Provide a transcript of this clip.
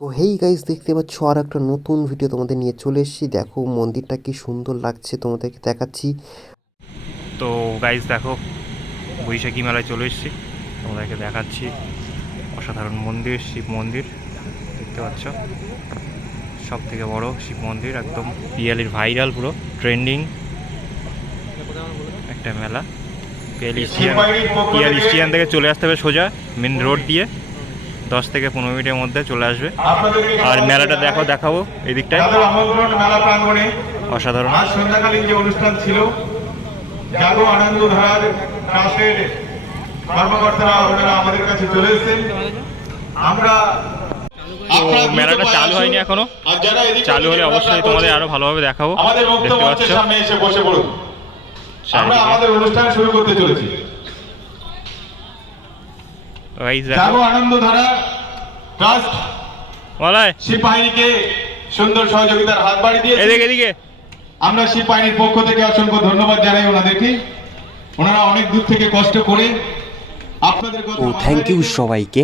তো hey guys দেখতে পাচ্ছ আর একটা নতুন ভিডিও তোমাদের নিয়ে চলে এসেছি। দেখো, মন্দিরটা কি সুন্দর লাগছে তোমাদেরকে দেখাচ্ছি। তো গাইজ দেখো, বৈশাখী মেলায় চলে এসেছি। তোমাদেরকে দেখাচ্ছি। অসাধারণ মন্দির, শিব মন্দির, দেখতে পাচ্ছ। সব থেকে বড় শিব মন্দির, একদম পিয়ালির ভাইরাল পুরো ট্রেন্ডিং একটা মেলা। পিয়ালি স্টিয়ান পিয়ালি স্টিয়ান থেকে চলে আসতে হবে সোজা মেন রোড দিয়ে। দশ থেকে পনেরো মিনিটের মধ্যে চলে আসবে। আর মেলাটা দেখো দেখাবো এই দিকটায় মেলা প্রাঙ্গণে অসাধারণ। আজ সন্ধ্যাকালীন যে অনুষ্ঠান ছিল জাগো আনন্দ ধারার ট্রাস্টের কর্মকর্তারা ওনারা আমাদের কাছে চলে এসেছেন। আমরা মেলাটা চালু হয়নি এখনও। চালু হলে অবশ্যই তোমাদের আরও ভালোভাবে দেখাবো। দেখতে পাচ্ছ? আমরা আমাদের অনুষ্ঠান শুরু করতে চলেছি। জাগো আনন্দ ধারা ট্রাস্ট বলাই। শিব সুন্দর সহযোগিতার হাত বাড়িয়ে দিয়ে এদিকে এদিকে। আমরা সিপাহিনীর পক্ষ থেকে অসংখ্য ধন্যবাদ জানাই ওনাদেরকে। ওনারা অনেক দূর থেকে কষ্ট করে আপনাদের কথা থ্যাংক ইউ সবাইকে।